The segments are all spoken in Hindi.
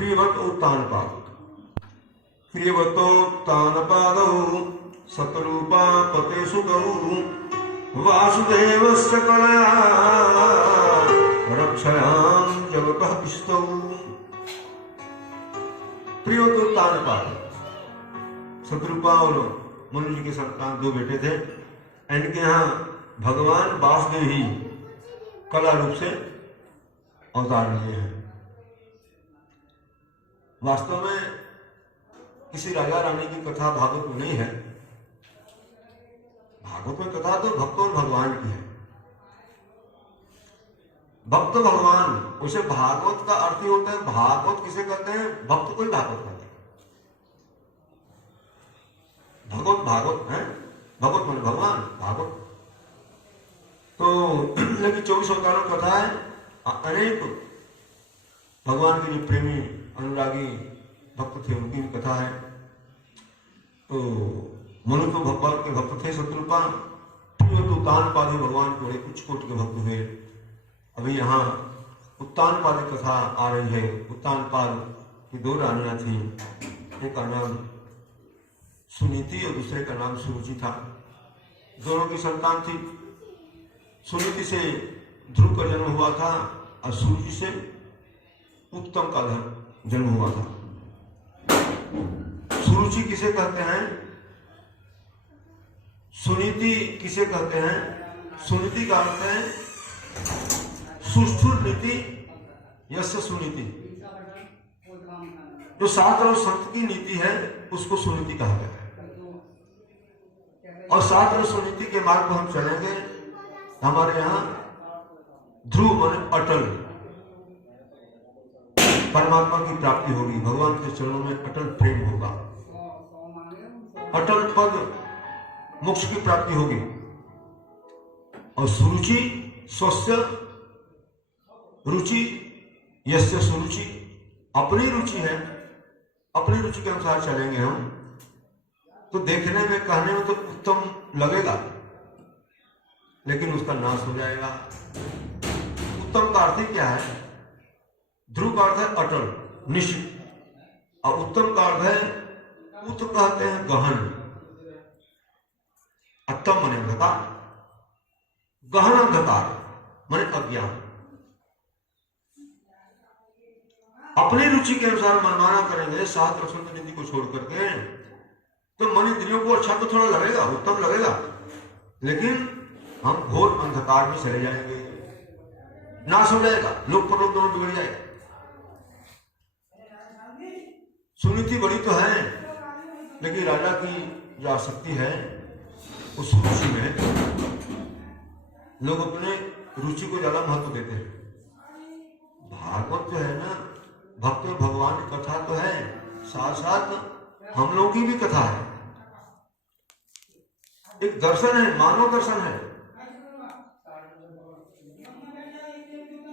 प्रियवतोत्तानपाद प्रियवतोत्तानपादौ सतरूपा पते सुतौ वासुदेवस्य कलया रक्षयां जगतः पिस्तौ। प्रियवतोत्तानपाद सतरूपा और मनु जी के संतान दो बेटे थे। इनके यहाँ भगवान वासुदेव ही कला रूप से अवतार लिए हैं। वास्तव में किसी राजा रानी की कथा भागवत में नहीं है। भागवत में कथा तो भक्त और भगवान की है। भक्त भगवान, उसे भागवत का अर्थ ही होता है। भागवत किसे कहते हैं? भक्त को ही भागवत कहते हैं। भगवत भागवत है, भगवत मान भगवान, भागवत। तो लेकिन 24 अवतारों की कथा है। अनेक भगवान के जो प्रेमी अनुरागी भक्त थे उनकी भी कथा है। तो मनु तो भगवान के भक्त थे शत्रुपा, तो उत्तानपाद भगवान के बड़े उच्च कोटि के भक्त हुए। अभी यहाँ उत्तानपाद की कथा आ रही है। उत्तानपाद की दो रानियां थी, एक का नाम सुनीति और दूसरे का नाम सुरुचि था। दोनों की संतान थी। सुनीति से ध्रुव का जन्म हुआ था और सुरुचि से उत्तम का जन्म हुआ था। सुरुचि किसे कहते हैं? सुनीति किसे कहते हैं? सुनीति का अर्थ है सुष्ठुर नीति यस्य सुनीति। जो शास्त्र और संत की नीति है उसको सुनीति कहा गया है। और शास्त्र और सुनीति के मार्ग पर हम चलेंगे। हमारे यहाँ ध्रुव माने अटल परमात्मा की प्राप्ति होगी। भगवान के चरणों में अटल प्रेम होगा, अटल पद मोक्ष की प्राप्ति होगी। और सुरुचि स्वस्य रुचि यस्य सुरुचि, अपनी रुचि है, अपनी रुचि के अनुसार चलेंगे हम तो देखने में कहने में तो उत्तम लगेगा लेकिन उसका नाश हो जाएगा। उत्तम का अर्थ क्या है? ध्रुव का अर्थ है अटल निश्चित, और उत्तम का अर्थ है उत कहते हैं गहन। उत्तम माने अंधकार, गहन अंधकार माने अज्ञान। अपनी रुचि के अनुसार मनमाना करेंगे शास्त्र संत नीति को छोड़ करके तो मन इंद्रियों को अच्छा तो थोड़ा लगेगा, उत्तम लगेगा, लेकिन हम घोर अंधकार में चले जाएंगे, नाश हो जाएगा, लोक परलोक दोनों बिगड़ जाएगा। सुनीति बड़ी तो है लेकिन राजा की जो आसक्ति है उस रुचि में लोग अपने रुचि को ज्यादा महत्व देते हैं। भागवत जो है ना, भक्त भगवान की कथा तो है, साथ साथ हम लोगों की भी कथा है। एक दर्शन है, मानव दर्शन है।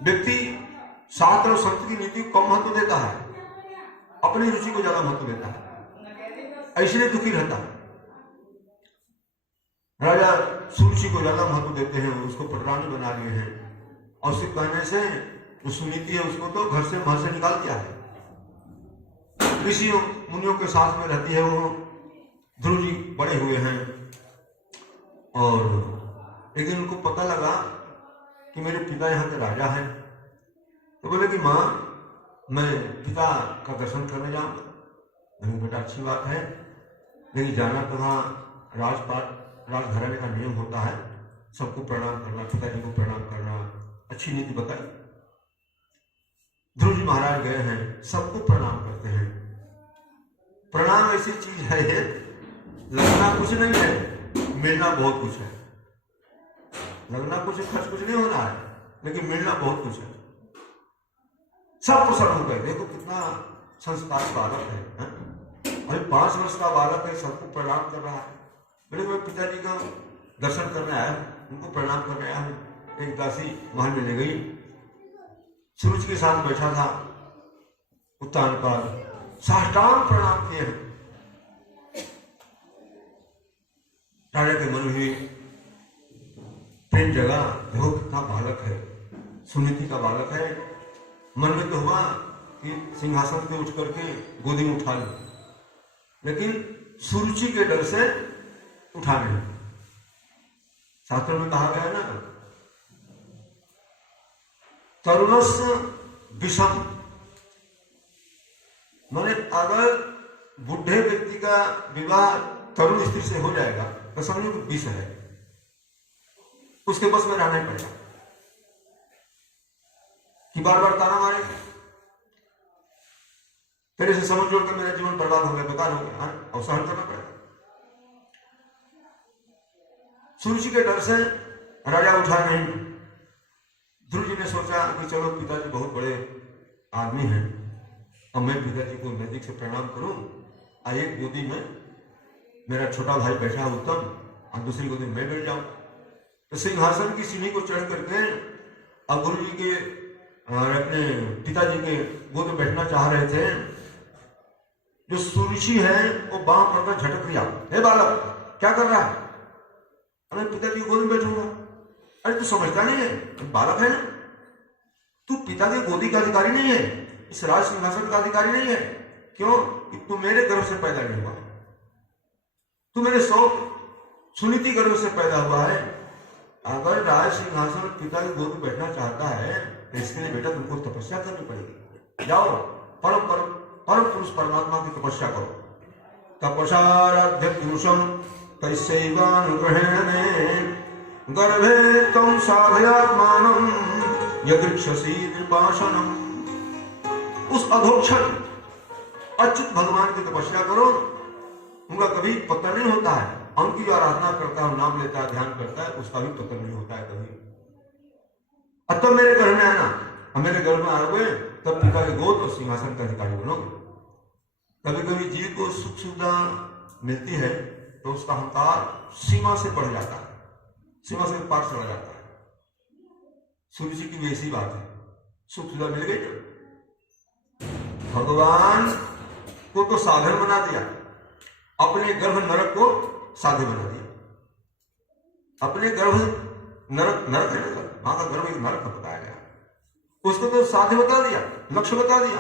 व्यक्ति शास्त्र और संत की नीति को कम महत्व देता है, अपनी रुचि को ज्यादा महत्व देता है, इसलिए दुखी रहता है। राजा सुरुचि को ज्यादा महत्व देते हैं, उसको प्रधानी बना लिए हैं और उसके कहने से जो सुनीति है उसको तो घर से महल से निकाल दिया है। ऋषि मुनियों के साथ में रहती है वो। ध्रुव जी बड़े हुए हैं और एक दिन उनको पता लगा कि मेरे पिता यहाँ के राजा हैं। तो बोले कि माँ मैं पिता का दर्शन करने जाऊंगा। मैंने बेटा अच्छी बात है लेकिन जाना तो वहाँ राजपाट राजघराने का नियम होता है, सबको प्रणाम करना, पिताजी को प्रणाम करना, अच्छी नीति बताई। ध्रुव जी महाराज गए हैं, सबको प्रणाम करते हैं। प्रणाम ऐसी चीज है, लगना कुछ नहीं है, मिलना बहुत कुछ है। लगना कुछ खर्च कुछ नहीं होना है लेकिन मिलना बहुत कुछ है। सब प्रसन्न हो गए। देखो कितना संस्कार बालक है। अभी 5 वर्ष का बालक है, सबको प्रणाम कर रहा है। मेरे मैं पिताजी का दर्शन करने आया, उनको प्रणाम करने आया हूँ। एक दासी महल में ले गई, सूरज के साथ बैठा था। उत्तानपाद साष्टांग प्रणाम किए। राजा के मन हुई प्रेम जगह, देखो कितना बालक है, सुनीति का बालक है। मन में तो हुआ कि सिंहासन पे उठ करके गोदी में उठा लो, लेकिन सुरुचि के डर से उठा नहीं। शास्त्र में कहा गया ना, तरुणस्य विषम, माने अगर बुढ़े व्यक्ति का विवाह तरुण स्त्री से हो जाएगा तो समझो कि विष है, उसके बस में रहना ही पड़ेगा कि बार बार ताना मारे, तेरे से समझ जोड़ के मेरा जीवन बर्बाद हो गया, बेकार हो गया, और सहन करना पड़ेगा। सुरुचि के डर से राजा उठा नहीं। ध्रुव जी ने सोचा कि चलो पिताजी बहुत बड़े आदमी हैं, अब मैं पिताजी को नजदीक से प्रणाम करूं, और एक गोदी में मेरा छोटा भाई बैठा उत्तम, और दूसरी गोदी में मैं बैठ जाऊं। तो सिंहासन की सीढ़ी को चढ़ करके अब गुरु जी के और अपने पिताजी के गोद में बैठना चाह रहे थे। जो सुरुचि है वो बांह पकड़ झटक दिया, हे बालक क्या कर रहा है? अरे पिताजी की गोद में बैठूंगा। अरे तू समझता नहीं है, तू बालक है ना, तू पिता की गोदी का अधिकारी नहीं है, इस राज सिंहासन का अधिकारी नहीं है। क्यों? कि तू मेरे गर्भ से पैदा नहीं हुआ, तू मेरे सुनीति गर्भ से पैदा हुआ है। अगर राज सिंहासन पिता की गोद में बैठना चाहता है तो इसके लिए बेटा तुमको तपस्या करनी पड़ेगी। जाओ परम पुरुष परमात्मा की तपस्या करो। तपसाराध्य पुरुषम तैस्यैवानुग्रहेण गर्भे त्वं साधयात्मानं यदृक्षसि निर्वासनम। उस अधोक्षण अच्युत भगवान की तपस्या करो, उनका कभी पतन नहीं होता है। उनकी जो आराधना करता है, नाम लेता है, ध्यान करता है, उसका भी पतन नहीं होता है कभी। अब तब मेरे घर में आना, अब मेरे घर में आओगे तब पिता के गोद और सिंहासन का अधिकारी बनोगे। कभी कभी जीव को सुख सुविधा मिलती है तो उसका अहंकार सीमा से बढ़ जाता है, सीमा से पार चढ़ जाता है। सूर्य जी की भी ऐसी बात है, सुख सुविधा मिल गई ना, भगवान को तो साधन बना दिया, अपने गर्भ नरक को साधे बना दिया। अपने गर्भ नरक है ना, मां का गर्भ एक नरक बताया गया, उसको तो साधे बता दिया, लक्ष्य बता दिया,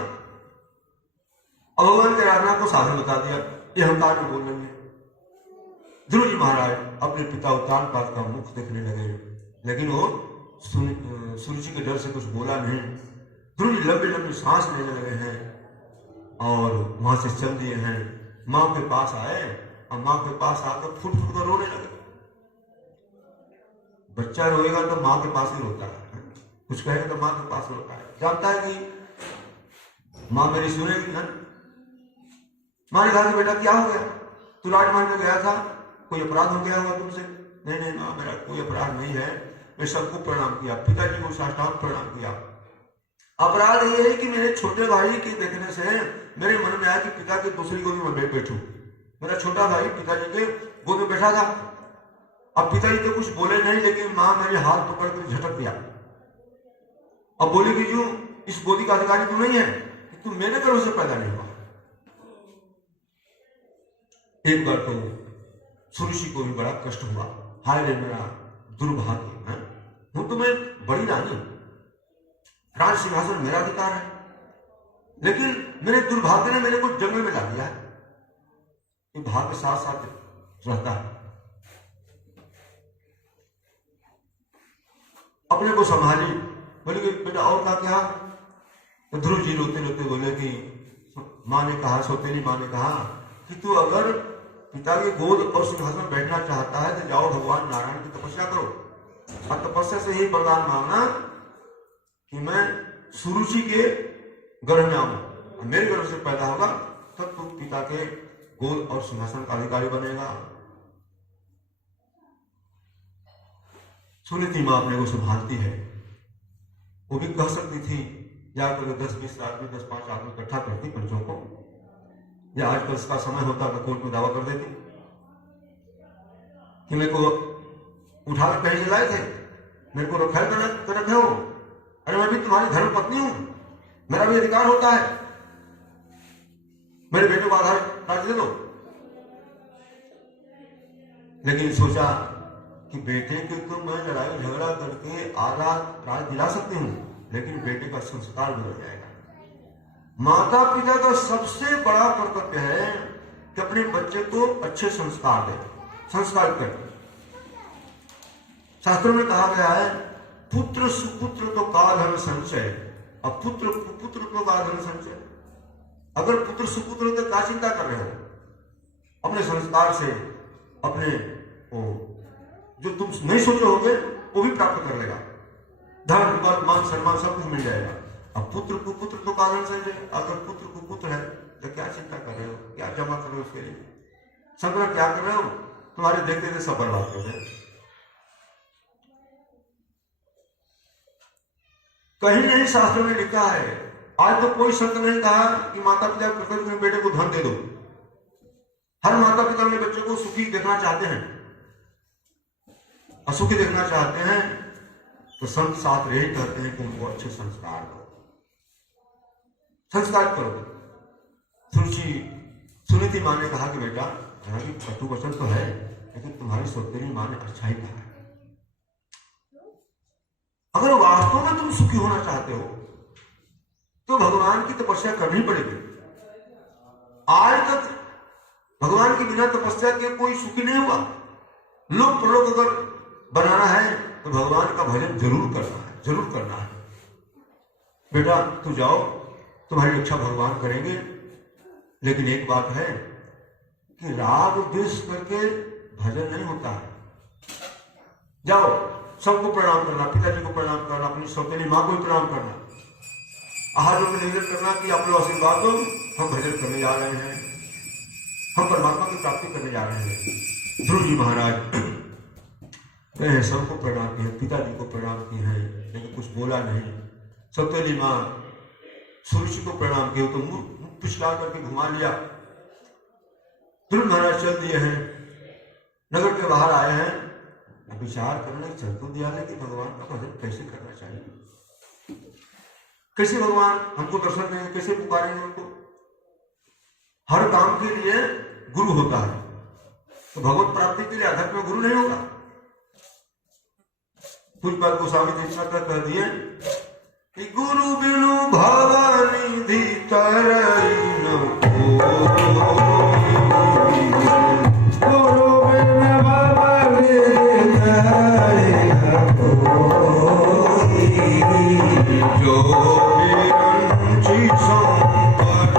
और भगवान की आराधना को साधन बता दिया। ये अहंकार में बोल रहे हैं। ध्रुव जी महाराज अपने पिता उत्तान पाद का मुख देखने लगे, लेकिन वो सूर्य के डर से कुछ बोला नहीं। ध्रुव जी लंबी लंबी सांस लेने लगे हैं और वहां से चल दिए हैं। मां के पास आए और मां के पास आकर फुट फुट कर रोने लगे। बच्चा रोएगा तो मां के पास ही रोता है, कुछ कहेगा तो मां के पास रोता है, जानता है कि मां मेरी सुनेगी ना। मां ने कहा कि बेटा क्या हो गया, तू राजमहल में गया था, कोई अपराध हो गया होगा तुमसे? नहीं नहीं मां, मेरा कोई अपराध नहीं है, मैं सबको प्रणाम किया, पिताजी को साष्टांग प्रणाम किया। अपराध ये है कि मेरे छोटे भाई के देखने से मेरे मन में आया कि पिता की दूसरी गोदी में बैठूं। मेरा छोटा भाई पिताजी के गोद में बैठा था, अब पिताजी तो कुछ बोले नहीं, लेकिन मां मेरे हाथ पकड़ कर झटक दिया। अब बोले कि जो इस गोदी का अधिकारी तू नहीं है, तू मेरे गर्भ से पैदा नहीं हुआ। एक बार तो सुरुचि को भी बड़ा कष्ट हुआ, हाय रे मेरा दुर्भाग्य है, हूं तो मैं बड़ी रानी, राज सिंहासन मेरा अधिकार है, लेकिन मेरे दुर्भाग्य ने मेरे को जंगल में ला दिया है। ये भाग्य साथ साथ रहता है। अपने को संभाली, बोले कि बेटा और क्या? तो ध्रुव जी रोते रोते बोले कि मां ने कहा, सौतेली मां ने कहा कि तू अगर पिता की गोद और सिंहासन में बैठना चाहता है तो जाओ भगवान नारायण की तपस्या करो, और तपस्या से ही वरदान मांगना कि मैं सुरुचि के गर्भ में आऊं, मेरे गर्भ से पैदा होगा, तब तू पिता के गोद और सिंहासन का अधिकारी बनेगा। सुनीति मां अपने को संभालती है, वो भी कह सकती थी जाकर 10-20 आदमी 10-5 आदमी इकट्ठा करती पंचों को, या आजकल इसका समय होता तो कोर्ट में दावा कर देती कि मेरे को उठा कर कहीं से लाए थे, मेरे को रखा कर रखे हो, अरे मैं भी तुम्हारी धर्म पत्नी हूं, मेरा भी अधिकार होता है, मेरे बेटे को आधार कार्ड दे दो। लेकिन सोचा कि बेटे के तो मैं लड़ाई झगड़ा करके आधा राज दिला सकती हूं, लेकिन बेटे का संस्कार बिगड़ जाएगा, माता पिता का सबसे बड़ा कर्तव्य है कि अपने बच्चे को अच्छे संस्कार दें, संस्कार करें। शास्त्रों में कहा गया है पुत्र सुपुत्र तो का धन संचय, अब पुत्र कुपुत्र तो का धन संचय। अगर पुत्र सुपुत्र तो क्या चिंता कर रहे हो, अपने संस्कार से अपने वो जो तुम नहीं सोचे होगे वो भी प्राप्त कर लेगा, धन पद मान सम्मान सब कुछ मिल जाएगा। अब पुत्र कुपुत्र तो का धन संचय, अगर पुत्र कुपुत्र है तो क्या चिंता कर रहे हो, क्या जमा कर रहे हो उसके लिए, संग्रह क्या कर रहे हो, तुम्हारे देखते देखते सब बर्बाद कर रहे। कहीं नहीं शास्त्र में लिखा है, आज तो कोई संत नहीं कहा कि माता पिता कृतज्ञ बेटे को धन दे दो। हर माता पिता अपने बच्चे को सुखी देखना चाहते हैं, असुखी देखना चाहते हैं, तो संत साथ यही कहते हैं कि उनको अच्छे संस्कार दो, संस्कार करो। सुनीति माँ ने कहा कि बेटा कटु वचन तो है लेकिन तुम्हारी सौतेली माँ ने अच्छा ही कहा है। अगर वास्तव में तुम सुखी होना चाहते हो तो भगवान की तपस्या करनी पड़ेगी। आज तक भगवान के बिना तपस्या के कोई सुखी नहीं हुआ। लोक प्रलोक अगर बनाना है तो भगवान का भजन जरूर करना है, जरूर करना है। बेटा तू जाओ, तुम्हारी रक्षा भगवान करेंगे, लेकिन एक बात है कि राग द्वेष करके भजन नहीं होता है। जाओ, सबको प्रणाम करना, पिताजी को प्रणाम करना, अपनी सौतेली माँ को प्रणाम करना, आहार में निवेदन करना कि आप लोग आशीर्वाद दो, हम भजन करने जा रहे हैं, हम परमात्मा की प्राप्ति करने जा रहे हैं। ध्रुव जी महाराज सबको प्रणाम किए, पिताजी को प्रणाम किए हैं, लेकिन कुछ बोला नहीं। सौतेली माँ सुरुचि को प्रणाम किए तो मुंह पिछला करके घुमा लिया। ध्रुव महाराज चल दिए हैं, नगर के बाहर आए हैं, विचार करने चल तो दिया है कि भगवान का भजन कैसे करना चाहिए, कैसे भगवान हमको दर्शन देंगे, कैसे पुकारेंगे उनको। हर काम के लिए गुरु होता है, तो भगवत प्राप्ति के लिए अध्यात्म गुरु नहीं होगा। कुछ बात गोस्वामी दीक्षाकर कह दिए कि गुरु बिनु भवनिधि तरई न गुरु बिनु भवनिधि तरई न जो बिरंची संपद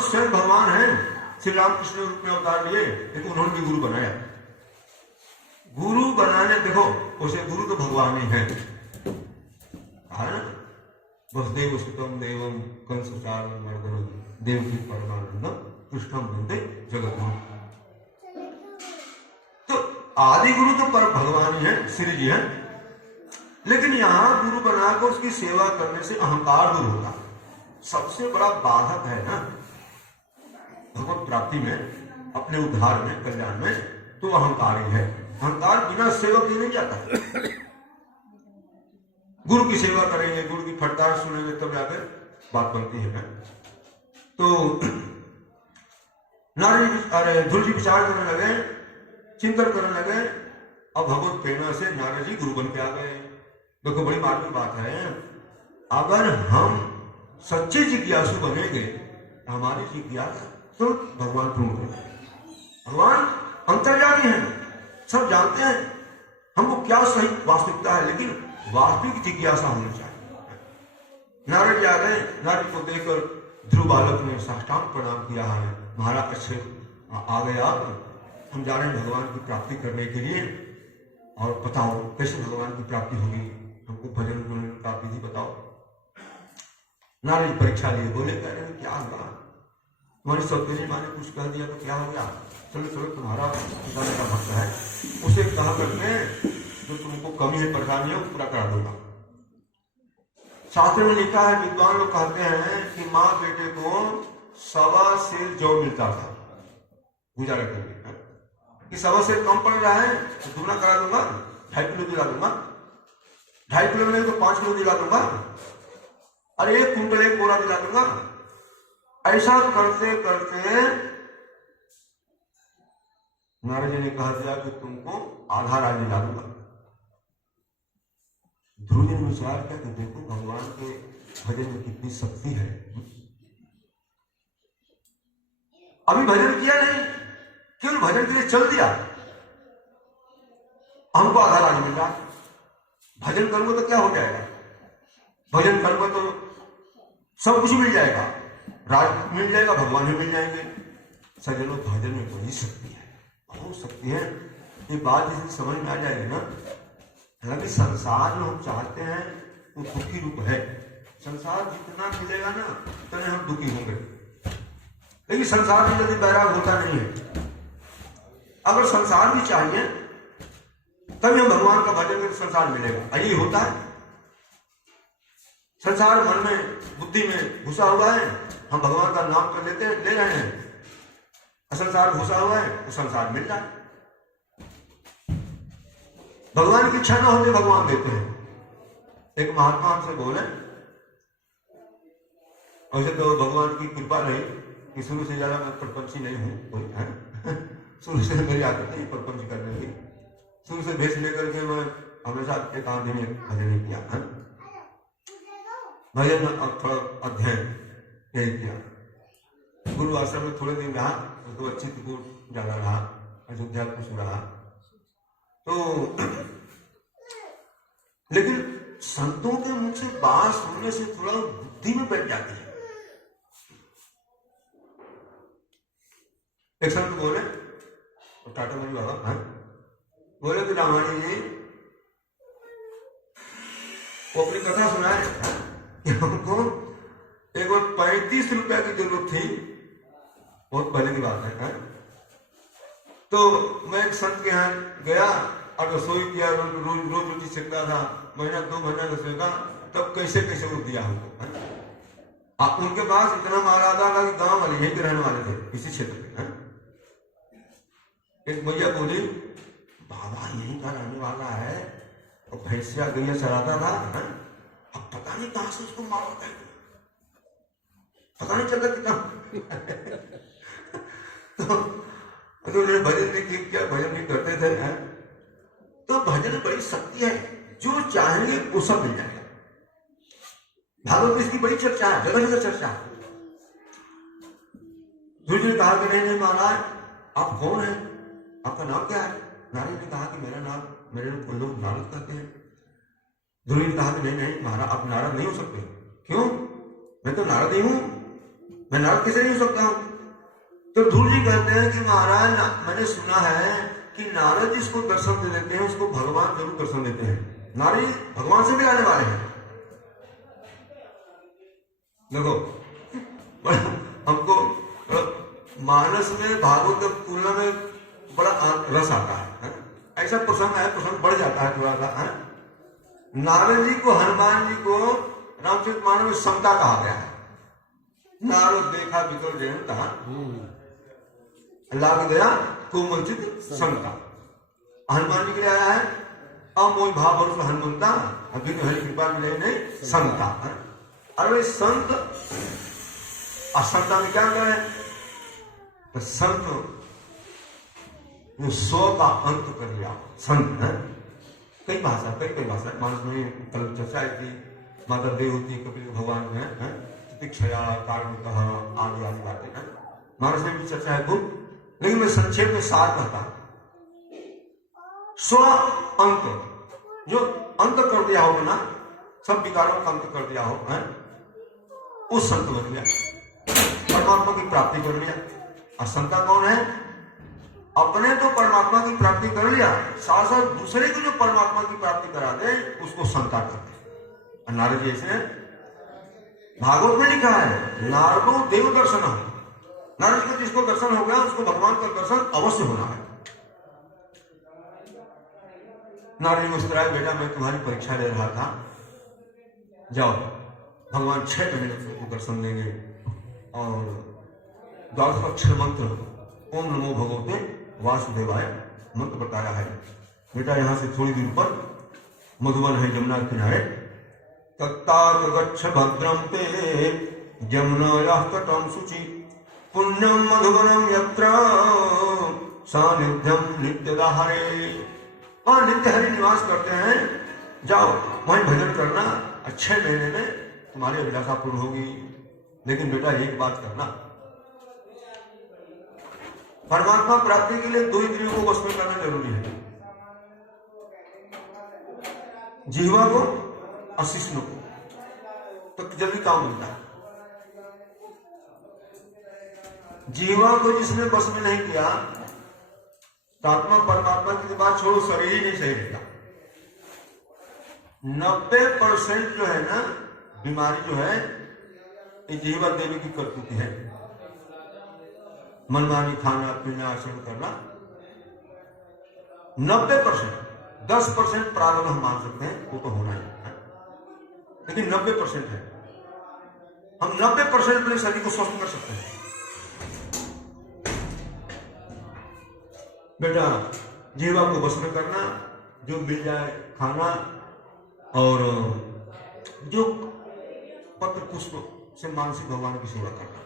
स्वयं भगवान है, श्री रामकृष्ण रूप में अवतार लिए, लेकिन उन्होंने भी गुरु बनाया। गुरु बनाने देखो, उसे गुरु तो भगवान ही है। वसुदेव सुतम देवम कंसचारम मर्दनम देवकी परमानंदम कृष्णम वंदे जगद्गुरु। तो आदि गुरु तो पर भगवान ही है, श्री जी है, लेकिन यहां गुरु बनाकर उसकी सेवा करने से अहंकार दूर होता है। सबसे बड़ा बाधक है ना भगवत प्राप्ति में, अपने उद्धार में, कल्याण में, तो अहंकार ही है। अहंकार बिना सेवक ही नहीं जाता। गुरु की सेवा करेंगे, गुरु की फटकार सुनेंगे, तब जाकर बात बनती है। तो नारद ध्रुव जी विचार करने लगे, चिंतन करने लगे, और भगवत प्रेरणा से नारद जी गुरु बन के आ गए। देखो बड़ी मार्मिक बात है, अगर हम सच्चे जिज्ञासु बनेंगे, हमारी जिज्ञासा तो भगवान पूर्ण करेंगे। भगवान अंतर्यामी है, सब जानते हैं हमको क्या सही वास्तविकता है, लेकिन वास्तविक जिज्ञासा होनी चाहिए। नारद जी आ गए, नारद को देखकर ध्रुव बालक ने साष्टांग प्रणाम किया है। महाराज अच्छे आ गए आप, हम जा रहे हैं भगवान की प्राप्ति करने के लिए, और बताओ कैसे भगवान की प्राप्ति होगी, हमको भजन का विधि बताओ। नारद परीक्षा लिए, बोले कह रहे क्या हुआ, तुम्हारी सौतेली माँ ने कुछ कह दिया तो क्या हो गया, चलो चलो तुम्हारा पिताजी का भक्त है, उसे कहा करके जो तुमको कमी है, परेशानी है, पूरा करा दूंगा। शास्त्र में लिखा है, विद्वान लोग कहते हैं कि माँ बेटे को 1.25 सेर जौ मिलता था गुजारा करने, कि 1.25 सेर कम पड़ रहा है तो दुगना करा दूंगा, 2.5 किलो दिला दूंगा, 2.5 किलो मिले तो 5 किलो दिला दूंगा, और 1 कुंटल 1 बोरा दिला दूंगा। ऐसा करते करते नारद जी ने कहा दिया कि तुमको आधा राज्य ला दूंगा। ध्रुव जी ने विचार किया कि देखो भगवान के भजन में कितनी शक्ति है। अभी भजन किया नहीं, केवल भजन के लिए चल दिया, हमको आधा राज्य मिल रहा। भजन करूंगा तो क्या हो जाएगा? भजन करूंगा तो सब कुछ मिल जाएगा, राज मिल जाएगा, भगवान भी मिल जाएंगे। सज्जनों, भजन में बड़ी शक्ति है, बहुत शक्ति है। ये बात जिसकी समझ में आ जाएगी ना, हालांकि संसार में हम चाहते हैं वो दुखी रूप है। संसार जितना मिलेगा ना उतने हम दुखी होंगे, लेकिन संसार में यदि बैराग होता नहीं है। अगर संसार भी चाहिए तभी हम भगवान का भजन करके संसार मिलेगा। यही होता है, संसार मन में बुद्धि में घुसा हुआ है, हम भगवान का नाम तो ले रहे हैं, संसार घुसा हुआ है तो संसार मिल रहा है। भगवान की इच्छा न होते भगवान देते हैं। एक महात्मा हमसे बोले, वैसे तो भगवान की कृपा रही कि शुरू से ज्यादा मैं प्रपंची नहीं हूं, कोई है शुरू से मेरी आदत नहीं प्रपंच करने की। शुरू से भेष लेकर के मैं हमेशा एक आध दिन भजन नहीं किया है, भजन और थोड़ा अध्ययन यही किया। गुरु आश्रम में थोड़े दिन रहा, तो चित्रकूट ज्यादा रहा, अयोध्या कुछ रहा। तो लेकिन संतों के मुख से बात सुनने से थोड़ा बुद्धि में बैठ जाती है। एक संत बोले, तो टाटा मरी बाबा बोले कि रामानी जी वो अपनी कथा सुनाए कि हमको एक बार 35 रुपया की जरूरत थी, बहुत पहले की बात है। तो मैं एक संत के यहाँ गया और रसोई किया, रोज रोटी सेकता था, महीना 2 महीना सेका, तब कैसे कैसे वो दिया हमको। आप उनके पास इतना माल आता था कि गांव वाले यहीं के रहने वाले थे, इसी क्षेत्र के। एक भैया बोली, बाबा यहीं का रहने वाला है और भैंसिया गैया चराता था, अब पता नहीं कहां से उसको मार होता है, पता नहीं चलता कितना। तो भजन नहीं किया, भजन नहीं करते थे। तो भजन बड़ी शक्ति है, जो चाहेंगे वो सब मिल जाएगा। भागवत में इसकी बड़ी चर्चा है, जगह जगह चर्चा है। ध्रुव जी ने कहा कि नहीं महाराज आप कौन है, आपका नाम क्या है? नारद ने कहा कि मेरा नाम, मेरे को लोग नारद कहते हैं। ध्रुव ने कहा कि नहीं महाराज आप नारद नहीं हो सकते। क्यों? मैं तो नारद ही हूं, मैं नारद कैसे नहीं हो सकता हूं? तो ध्रुव जी कहते हैं कि महाराज मैंने सुना है कि नारद जिसको दर्शन दे देते हैं उसको भगवान जरूर दर्शन देते हैं। नारद भगवान से भी आने वाले हैं। देखो हमको मानस में भागवत तुलना में बड़ा रस आता है? ऐसा प्रसंग है, प्रसंग बढ़ जाता है थोड़ा सा। नारद जी को, हनुमान जी को रामचरितमानस में समता कहा गया है। नारद देखा विकल जयंता लाग गया कोमलचित समता। हनुमान जी के लिए आया है अमोह भाव और हनुमंता, अभी तो हरि कृपा मिले नहीं समता। अरे संत असंता में क्या करें? तो संत जो 100 का अंत कर लिया संत है। कई भाषा मानस में कल चर्चा की, माता देवती कपिल भगवान है, तितिक्षया कारण आदि आदि बातें हैं, मानस में भी चर्चा है खूब। लेकिन मैं संक्षेप में सार कहता हूं। 100 अंत, जो अंत कर दिया हो ना, सब विकारों का अंत कर दिया हो, उस संत बन गया, परमात्मा की प्राप्ति कर लिया। और संता कौन है? अपने तो परमात्मा की प्राप्ति कर लिया, साथ साथ दूसरे को जो परमात्मा की प्राप्ति करा दे उसको संता करते। नारद जी ऐसे भागवत में लिखा है, नारदो देव दर्शन। नारद को जिसको दर्शन हो गया उसको भगवान का दर्शन अवश्य होना है। नारद जी मुस्कुराए, बेटा मैं तुम्हारी परीक्षा ले रहा था, जाओ भगवान 6 महीने तुमको दर्शन देंगे। और 12 अक्षर मंत्र ओम नमो भगवते वासुदेवाय मंत्र बताया है। बेटा यहां से थोड़ी दूर पर मधुबन है, जमुना किनारे, तत्तात गच्छ भद्रम ते यमुनायाः तटं शुचि पुण्यं मधुवनं यत्र सानिध्यं नित्यदा हरे। वहां नित्य हरि निवास करते हैं, जाओ वहीं भजन करना, अच्छे महीने में तुम्हारी अभिलाषा पूर्ण होगी। लेकिन बेटा एक बात करना, परमात्मा प्राप्ति के लिए 2 इंद्रियों को वश में करना जरूरी है, जिह्वा को और शिष्णु को, तो जल्दी काम मिलता है। जीवा को जिसने बस में नहीं किया तो आत्मा परमात्मा की बात छोड़ो, शरीर ही नहीं सही रहता। 90% जो है ना बीमारी जो है ये जीवा देवी की करतूती है। मनमानी खाना पीना आचरण करना 90%। 10% प्रारब्ध हम मान सकते हैं, वो तो होना ही है, लेकिन 90% है। हम 90% अपने शरीर को स्वस्थ कर सकते हैं। बेटा जीवा को बस में करना, जो मिल जाए खाना, और जो पत्र पुष्प से मानसिक भगवान की सेवा करना।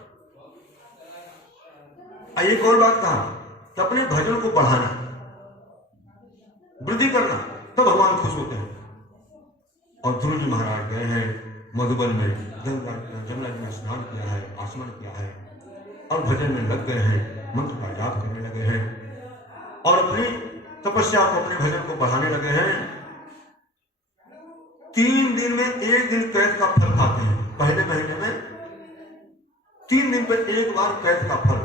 एक और बात कहा कि अपने भजन को बढ़ाना, वृद्धि करना, तो भगवान खुश होते हैं। और ध्रुव जी महाराज गए हैं मधुबन में, गंगा जमुना जी में स्नान किया है, आचमन किया है, और भजन में लग गए हैं, मंत्र का जाप करने लगे हैं, और अपनी तपस्या को, अपने भजन को बढ़ाने लगे हैं। 3 दिन में 1 दिन कैद का फल खाते हैं। पहले महीने में 3 दिन पर 1 बार कैद का फल,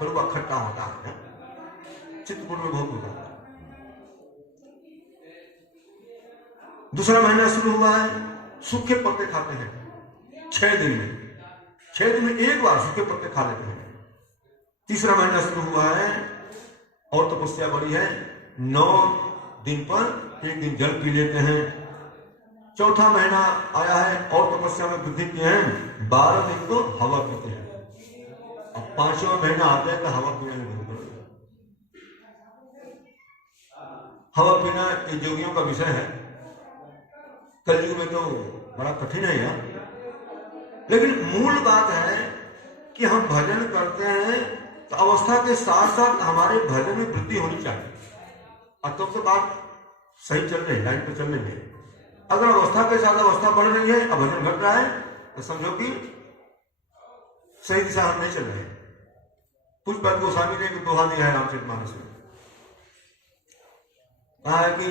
कड़वा खट्टा होता है, चित्रकूट में बहुत होता है। दूसरा महीना शुरू हुआ है, सूखे पत्ते खाते हैं 6 दिन में। 6 दिन में 1 बार सूखे पत्ते खा लेते हैं। तीसरा महीना शुरू हुआ है और तपस्या बड़ी है, 9 दिन पर 1 दिन जल पी लेते हैं। चौथा महीना आया है और तपस्या में वृद्धि किए हैं, 12 दिन को हवा पीते हैं। अब 5वां महीना आता है तो हवा पीना नहीं बंद कर दिया। हवा पीना ये योगियों का विषय है, कलयुग में तो बड़ा कठिन है यार। लेकिन मूल बात है कि हम भजन करते हैं तो अवस्था के साथ साथ हमारे भजन में वृद्धि होनी चाहिए। और तब तो बात सही चल रही है, लाइन पे चल रही है। अगर अवस्था के साथ अवस्था बढ़ रही है और भजन घट रहा है तो समझो कि सही दिशा हम नहीं चल रहे। पुष्पा गोस्वामी ने एक दोहा दिया है रामचरितमानस में, कहा है कि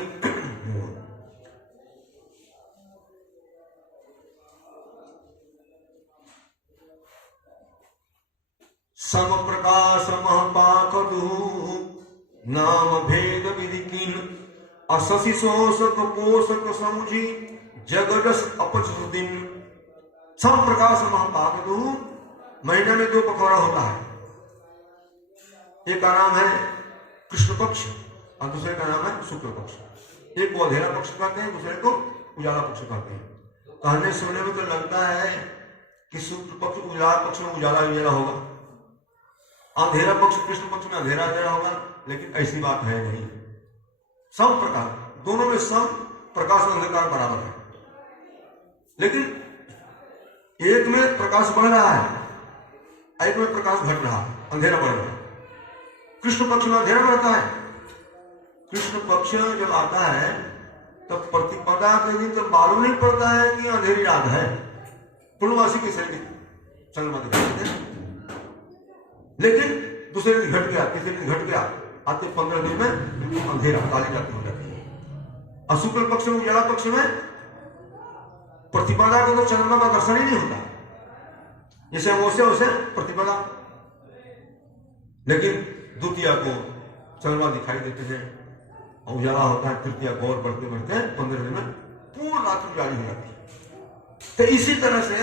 सम प्रकाश महपाकदु नाम भेद विधि कीन असि शोषक पोषक समुझी जगदस अपचुदिन। सम प्रकाश महपाकदु, महीने में 2 पखवाड़ा होता है। एक का नाम है कृष्ण पक्ष और दूसरे का नाम है शुक्ल पक्ष। एक को अंधेरा पक्ष कहते हैं, दूसरे को उजाला पक्ष कहते हैं। कहने सुनने में तो लगता है कि शुक्ल पक्ष उजाला पक्ष में उजाला उजाला होगा, अंधेरा पक्ष कृष्ण पक्ष में अंधेरा अंधेरा होगा, लेकिन ऐसी बात है नहीं। सम प्रकाश, दोनों में सम प्रकाश और अंधकार बराबर है। लेकिन एक में प्रकाश बढ़ रहा है, एक में प्रकाश घट रहा है, अंधेरा बढ़ रहा है। कृष्ण पक्ष में अंधेरा बढ़ता है। कृष्ण पक्ष जब आता है तो प्रतिपदा के दिन तो मालूम नहीं पड़ता है कि अंधेरी रात है। पूर्णवासी के शरीर चंद्रमा दिखाई देते हैं, लेकिन दूसरे दिन घट गया, तीसरे दिन घट गया, आते 15 दिन में अंधेरा काली रात हो जाती है। और शुक्ल पक्ष में उजाला पक्ष में प्रतिपदा को तो चंद्रमा का दर्शन ही नहीं होता, जैसे अमावस्या वैसे प्रतिपदा। लेकिन द्वितीया को चंद्रमा दिखाई देते हैं और उजाला होता है। तृतीया को और बढ़ते बढ़ते 15 दिन में पूर्ण रात उजाली हो जाती है। तो इसी तरह से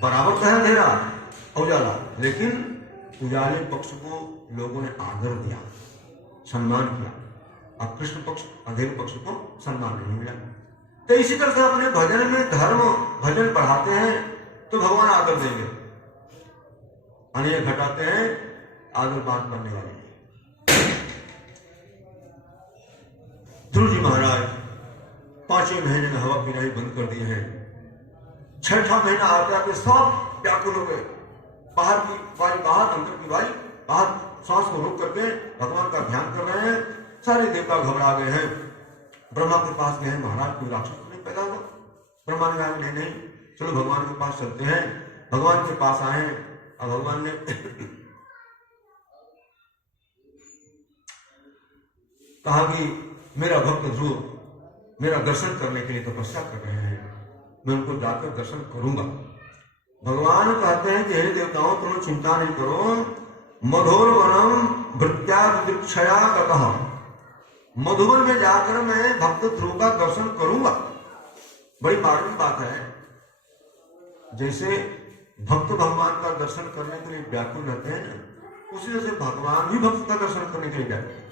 बराबर का है अंधेरा उजाला, लेकिन उजाले पक्ष को लोगों ने आदर दिया, सम्मान किया, और कृष्ण पक्ष अंधेरे पक्ष को सम्मान नहीं मिला। तो इसी तरह से अपने भजन में धर्म भजन बढ़ाते हैं तो भगवान आदर देंगे, अनेक घटाते हैं आदर बात बनने वाले। ध्रुव जी महाराज 5वें महीने में हवा पीना ही बंद कर दिए हैं। 6ठा महीना आते आते सब व्याकुल हो गए। बाहर की वायु बाहर, अंदर की वायु बाहर, सांस को रोक करके भगवान का ध्यान कर रहे हैं। सारे देवता घबरा गए हैं। ब्रह्मा के पास गए, महाराज कोई राक्षस नहीं पैदा हुआ? ब्रह्मा ने कहा नहीं, चलो भगवान के पास चलते हैं। भगवान के पास आए। अब भगवान ने कहा कि मेरा भक्त ध्रुव मेरा दर्शन करने के लिए तपस्या कर रहे हैं, मैं उनको जाकर दर्शन करूंगा। भगवान कहते हैं कि हे देवताओं, तुम चिंता नहीं करो, मधुर वनम भृत्यादिक्षया गतः, मधुबन में जाकर मैं भक्त ध्रुव का दर्शन करूंगा। बड़ी मार्मिक बात है। जैसे भक्त भगवान का दर्शन करने के लिए व्याकुल रहते हैं ना, उसी तरह से भगवान भी भक्त का दर्शन करने के लिए व्याकुल।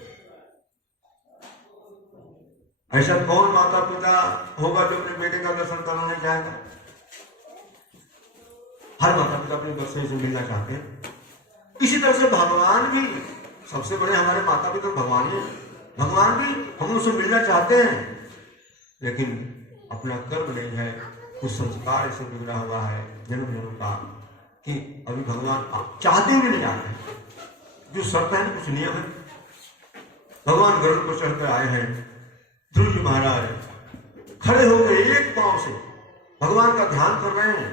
ऐसा कौन माता पिता होगा जो अपने बेटे का दर्शन करना नहीं चाहेगा? हर माता पिता अपने बच्चे से मिलना चाहते हैं। इसी तरह से भगवान भी, सबसे बड़े हमारे माता पिता भगवान ही, भगवान भी हम उनसे मिलना चाहते हैं, लेकिन अपना कर्म नहीं है, कुछ संस्कार ऐसे बिगड़ा हुआ है जन्म जन्म का कि अभी भगवान चाहते हुए नहीं आते। जो शर्त है, कुछ नियम है। भगवान गरुड़ पर चढ़कर आए हैं। ध्रुव जी महाराज खड़े होकर एक पांव से भगवान का ध्यान कर रहे हैं।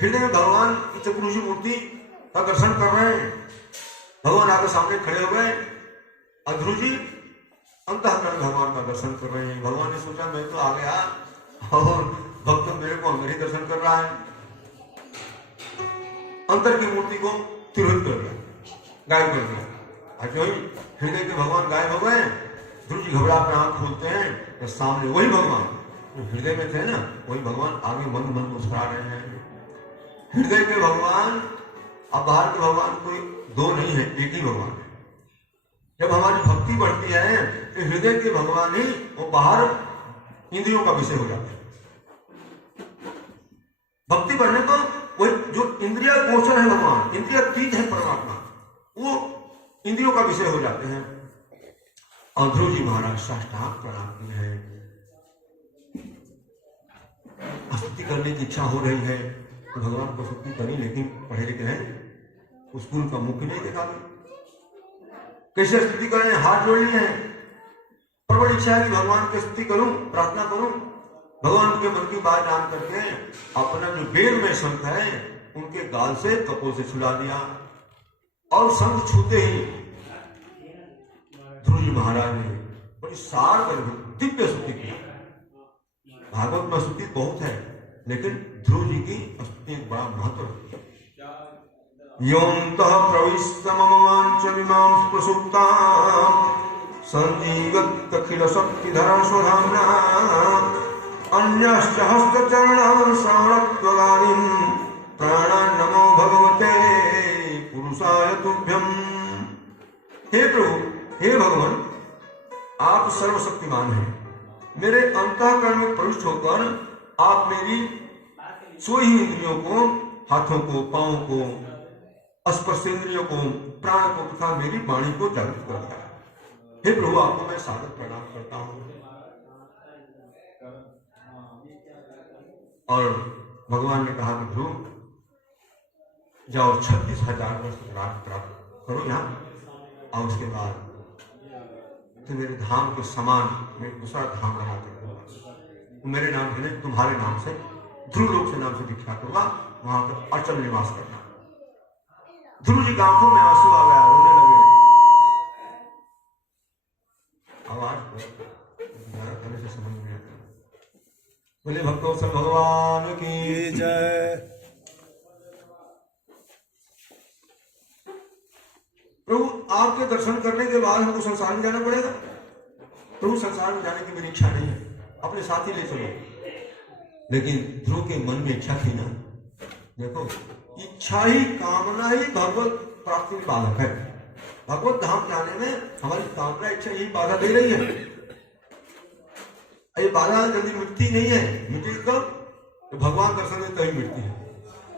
हृदय में भगवान की चतुर्भुज मूर्ति का दर्शन कर रहे हैं। भगवान आगे सामने खड़े हो गए। ध्रुव जी अंतःकरण भगवान का दर्शन कर रहे हैं। भगवान ने सोचा मैं तो आ गया और भक्त मेरे को अंदर ही दर्शन कर रहा है। अंतर की मूर्ति को तिरोहित कर दिया, गायब कर दिया। जो ही हृदय के भगवान गायब हो गए, ध्रुव जी घबरा कर आंख खोलते हैं तो सामने वही भगवान जो हृदय में थे ना, वही भगवान आगे मंद मंद मुस्कुरा रहे हैं। हृदय के भगवान अब बाहर के भगवान कोई दो नहीं है, एक ही भगवान है। जब हमारी भक्ति बढ़ती है तो हृदय के भगवान ही वो बाहर इंद्रियों का विषय हो जाते हैं। भक्ति बढ़ने को वही जो इंद्रिय गोचर है भगवान, इंद्रिय तीत है परमात्मा, वो इंद्रियों का विषय हो जाते हैं। और ध्रुव जी महाराज साष्टांग प्रणाम किए हैं। स्तुति करने की इच्छा हो रही है तो भगवान को स्तुति करी, लेकिन पढ़े लिखे हैं, स्कूल का मुख्य नहीं देखा गया। कैसे स्तुति करें? हाथ जोड़ लिए हैं। प्रबल इच्छा है कि भगवान की स्तुति करूं, प्रार्थना करूं। भगवान के मन की बात जान करके अपना जो वेद में शंख है उनके गाल से कपोल से छुड़ा दिया, और शंख छूते ही ध्रुव जी महाराज ने बड़ी सार कर दिव्य स्तुति की। भागवत में स्तुति बहुत है, लेकिन ध्रुव जी की स्तुति एक बड़ा महत्व है। योऽन्तः प्रविश्य मम वाञ्छिमां प्रसुप्तां सञ्जीवत्यखिल शक्तिधरं स्वधाम्ना अन्यश्च हस्तचरणं श्रवणत्वगानिं प्राणान् नमो भगवते पुरुषाय तुभ्यम्। हे प्रभु, हे भगवान, आप सर्वशक्तिमान हैं। मेरे अंतःकरण में प्रविष्ट होकर आप मेरी सोई इंद्रियों को, हाथों को, पांवों को, स्पर्शेंद्रियों को, प्राण को तथा मेरी वाणी को जागृत कर दिया। हे प्रभु, आपको मैं सादर प्रणाम करता हूं। और भगवान ने कहा कि ध्रुव जाओ 36,000 वर्ष राज प्राप्त करो यहाँ, और उसके बाद तो मेरे धाम के समान मैं दूसरा धाम बनाते दूंगा। मेरे नाम से नहीं, तुम्हारे नाम से, ध्रुव लोक से नाम से दीक्षा करूंगा, वहां पर अचल निवास करना। ध्रुव जी की आंखों में आंसू आ गया, रोने लगे। आवाज करने से समझ में आता। बोले भक्तों से भगवान की जय। प्रभु, आपके दर्शन करने के बाद हमको संसार में जाना पड़ेगा। प्रभु, संसार में जाने की मेरी इच्छा नहीं है, अपने साथ ही ले चलो। लेकिन ध्रुव के मन में इच्छा थी ना। देखो, इच्छा ही, कामना ही भगवत प्राप्ति में बाधक है। भगवत धाम जाने में हमारी कामना, इच्छा यही बाधा दे रही है। ये बाधा जल्दी मिटती नहीं है। मिटी कब? तो भगवान दर्शन में तभी मिटती है।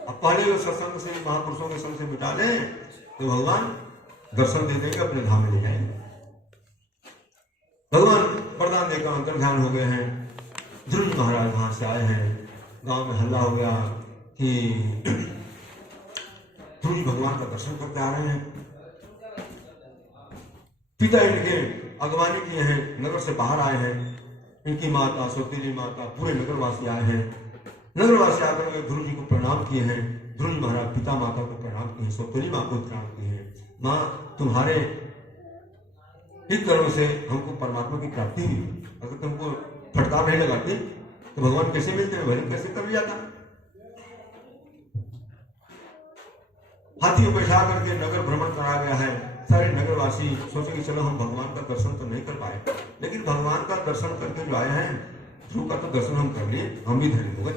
अब पहले सत्संग से, महापुरुषों के संग से मिटा लें तो भगवान दर्शन दे देंगे, अपने धाम में ले जाएंगे। भगवान वरदान देकर अंतर ध्यान हो गए हैं। ध्रुव महाराज वहां से आए हैं। गांव में हल्ला हो गया कि ध्रुव जी भगवान का दर्शन करते आ रहे हैं। पिता इनके अगवानी किए हैं, नगर से बाहर आए हैं। इनकी माता सौतेली माता, पूरे नगरवासी आए हैं। नगरवासी आकर के ध्रुव जी को प्रणाम किए हैं। ध्रुव जी महाराज पिता माता को प्रणाम किए हैं, सौतेली माँ को प्रणाम किए हैं। माँ, तुम्हारे इस कर्म से हमको परमात्मा की प्राप्ति हुई। अगर तुमको फटकार नहीं लगाते तो भगवान कैसे मिलते हैं, भजन कैसे कर लिया था। हाथी को बैठा करके नगर भ्रमण करा गया है। सारे नगरवासी सोचे कि चलो हम भगवान का दर्शन तो नहीं कर पाए, लेकिन भगवान का दर्शन करके जो आए हैं, ध्रुव का तो दर्शन हम कर लिए, हम भी धन्य हो गए।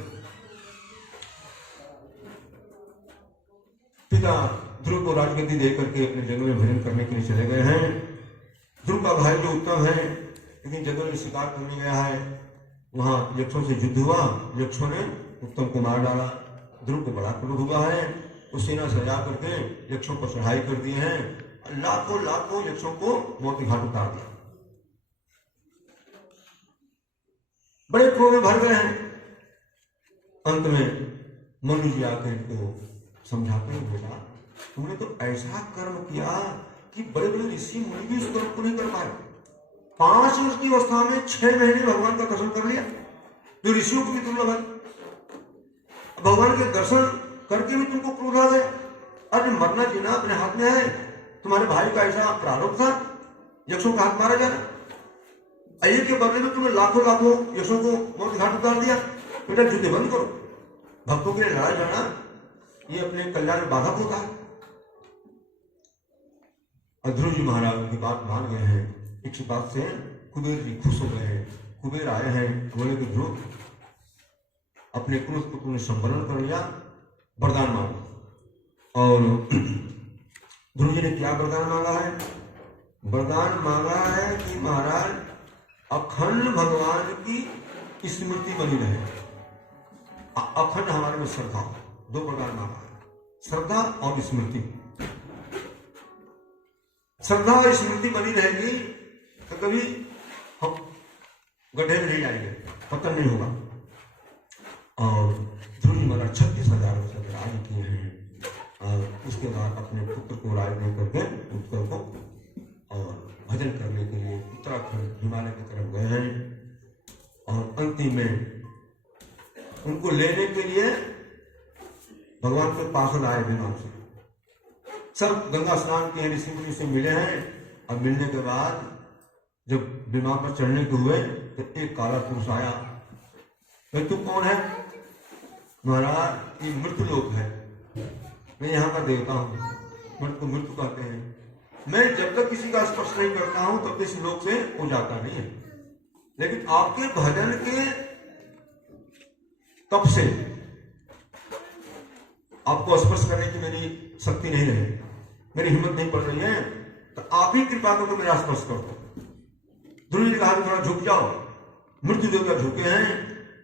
पिता ध्रुव को राजगद्दी दे करके अपने जंगल में भजन करने के लिए चले गए हैं। ध्रुव का भाई जो उत्तम है, लेकिन जंगल में शिकार करने गया है, वहां यक्षों से युद्ध हुआ। यक्षों ने उत्तम को मार डाला। ध्रुव को बड़ा क्रोध हुआ है, उस सेना सजा करके यक्षों पर चढ़ाई कर दिए हैं। लाखों लाखों यक्षों को मौत के घाट उतार दिया। बड़े क्रोध में भर गए हैं। अंत में मनु जी आकर इनको समझाते हैं, बेटा तुमने तो ऐसा कर्म किया कि बड़े बड़े ऋषि मुनि भी उस कर्म को नहीं कर पाए। 5 वर्ष की अवस्था में 6 महीने भगवान का दर्शन कर लिया, जो ऋषियों को भी दुर्लभ है। भगवान के दर्शन करके भी तुमको क्रोध आ गया। अरे मरना जीना अपने हाथ में है। तुम्हारे भाई का ऐसा प्रारूप था, यक्षों का हाथ मारा जाना, अये के बदले में तुमने लाखों लाखों यक्षों को मौत के घाट उतार दिया। बेटा युद्ध बंद करो। भक्तों के लिए लड़ाई लड़ना ये अपने कल्याण में बाधक होता है। ध्रुव जी महाराज की बात मान गए हैं। इस बात से कुबेर जी खुश हो गए हैं। कुबेर आए हैं, बोले कि ध्रुव अपने क्रोध को तुमने संवरण कर लिया, वरदान मांगा। और ध्रुव जी ने क्या वरदान मांगा है? वरदान मांगा है कि महाराज अखंड भगवान की स्मृति बनी रहे, अखंड हमारे में श्रद्धा। 2 वरदान मांगा है, श्रद्धा और स्मृति। श्रद्धा और स्मृति बनी रहेगी तो कभी हम गड्ढे में नहीं जाएंगे, पतन नहीं होगा। और ध्रुव जी महाराज 36,000 वर्ष राज किए हैं। और उसके बाद अपने पुत्र को राज नहीं करके उत्तर को और भजन करने के लिए उत्तराखंड हिमालय की तरफ गए हैं। और अंतिम में उनको लेने के लिए भगवान के पास आए विमान से। सब गंगा स्नान किए, ऋषि मुनि से मिले हैं। और मिलने के बाद जब विमान पर चढ़ने के हुए तो एक काला पुरुष आया। तू कौन है? महाराज ये मृत्यु लोक है, मैं यहाँ का देवता हूँ, मृत्यु मृत्यु कहते हैं। मैं जब तक किसी का स्पर्श नहीं करता हूं तब इस लोक से हो जाता नहीं है, लेकिन आपके भजन के तप से आपको स्पर्श करने की मेरी शक्ति नहीं रही, मेरी हिम्मत नहीं पड़ रही है, तो आप ही कृपा करके मेरा स्पर्श कर दो। ध्रुव जी ने कहा थोड़ा झुक जाओ। मृत्यु देवता झुके हैं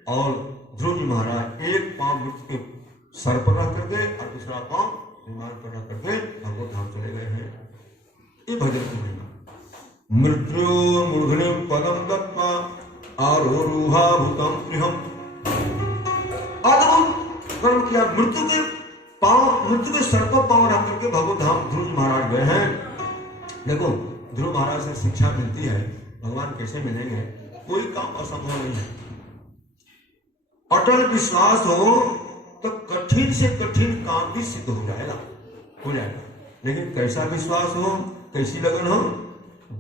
और ध्रुव जी महाराज एक पांव मृत्यु के सर पर रख करके और दूसरा पांव विमान पर रख करके भगवत धाम चले गए हैं। ये भजन की महिमा। मृत्यु मूर्धनि पदम दत्त्वा आरोरुहा भूतम गृहम। अद्भुत कर्म किया। मृत्यु के सर पर पांव रख करके भगवत धाम ध्रुव महाराज गए हैं। देखो ध्रुव महाराज से शिक्षा मिलती है भगवान कैसे मिलेंगे, कोई काम असंभव नहीं है। अटल विश्वास हो तो कठिन से कठिन काम भी सिद्ध हो जाएगा। लेकिन कैसा विश्वास हो, कैसी लगन हो,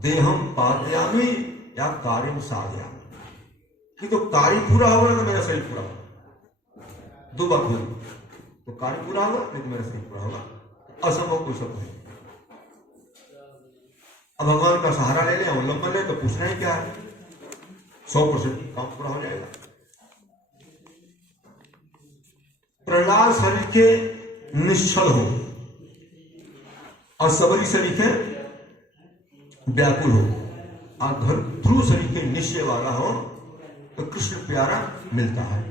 देहम पादयामी या कार्यम साधयामी, कि तो कार्य पूरा होगा तो मेरा शरीर पूरा होगा। 2 बात हुई, तो कार्य पूरा होगा लेकिन मेरा शरीर पूरा होगा। असंभव कोई सब नहीं। अब भगवान का सहारा ले ले, अवलंबन ले, तो पूछना ही क्या है, 100% काम पूरा हो जाएगा। प्रहलाद शरीर के निश्चल हो और सबरी शरीर के व्याकुल हो, और ध्रुव शरीर के निश्चय वाला हो तो कृष्ण प्यारा मिलता है।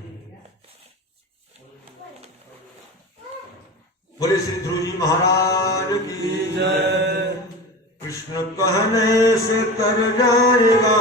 बोले श्री ध्रुव जी महाराज की जय। कृष्ण कहने से तर जाएगा